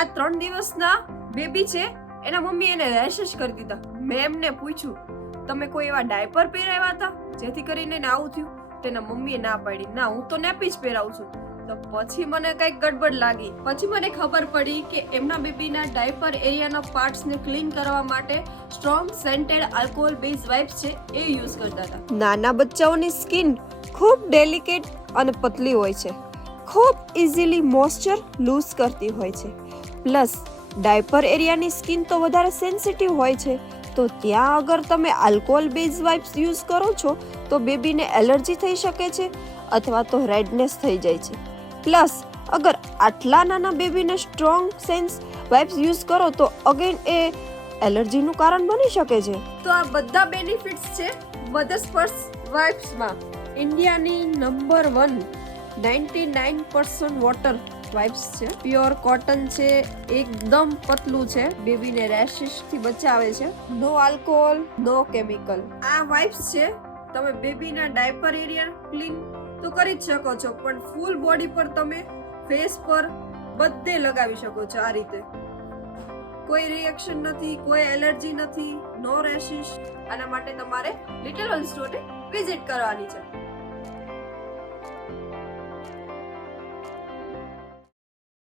આ 3 દિવસના બેબી છે, એના મમ્મી એને રેશેસ કરી દીધા. મેં એમને પૂછ્યું, તમે કોઈ એવા ડાયપર પહેરાવ્યા હતા જેથી કરીને એને આવું થયું? તેના મમ્મીએ ના પાડી, ના હું તો નેપી જ પહેરાવું છું. તો પછી મને કઈક ગડબડ લાગી. પછી મને ખબર પડી કે એમના બેબીના ડાયપર એરિયાના પાર્ટ્સને ક્લીન કરવા માટે strong scented alcohol base wipes છે એ યુઝ કરતા હતા. નાના બચ્ચાઓની સ્કિન ખૂબ ડેલિકેટ અને પતલી હોય છે, ખૂબ ઇઝીલી મોઇસ્ચર લૂઝ કરતી હોય છે. પ્લસ ડાયપર એરિયાની સ્કિન તો વધારે સેન્સિટિવ હોય છે, તો ત્યાં અગર તમે આલ્કોહોલ બેઝ વાઇપ્સ યુઝ કરો છો તો બેબીને એલર્જી થઈ શકે છે અથવા તો રેડનેસ થઈ જાય છે. પ્લસ અગર આટલા નાના બેબીને સ્ટ્રોંગ સેન્સ વાઇપ્સ યુઝ કરો તો અગેન એ એલર્જીનું કારણ બની શકે છે. તો આ બધા બેનિફિટ્સ છે મધર સ્પર્શ વાઇપ્સમાં. ઇન્ડિયાની નંબર 1 99% વોટર વાઇપ્સ છે, પ્યોર કોટન છે, એકદમ પતલું છે, બેબીને રેશિસ થી બચાવે છે, નો આલ્કોહોલ, નો કેમિકલ. આ વાઇપ્સ છે તમે બેબીના ડાયપર એરિયા ક્લીન તો કરી જ શકો છો, પણ ફૂલ બોડી પર તમે ફેસ પર બધે લગાવી શકો છો. આ રીતે કોઈ રિએક્શન નથી, કોઈ એલર્જી નથી, નો રેશિસ. આના માટે તમારે લિટલ વન સ્ટોરને વિઝિટ કરવાની છે.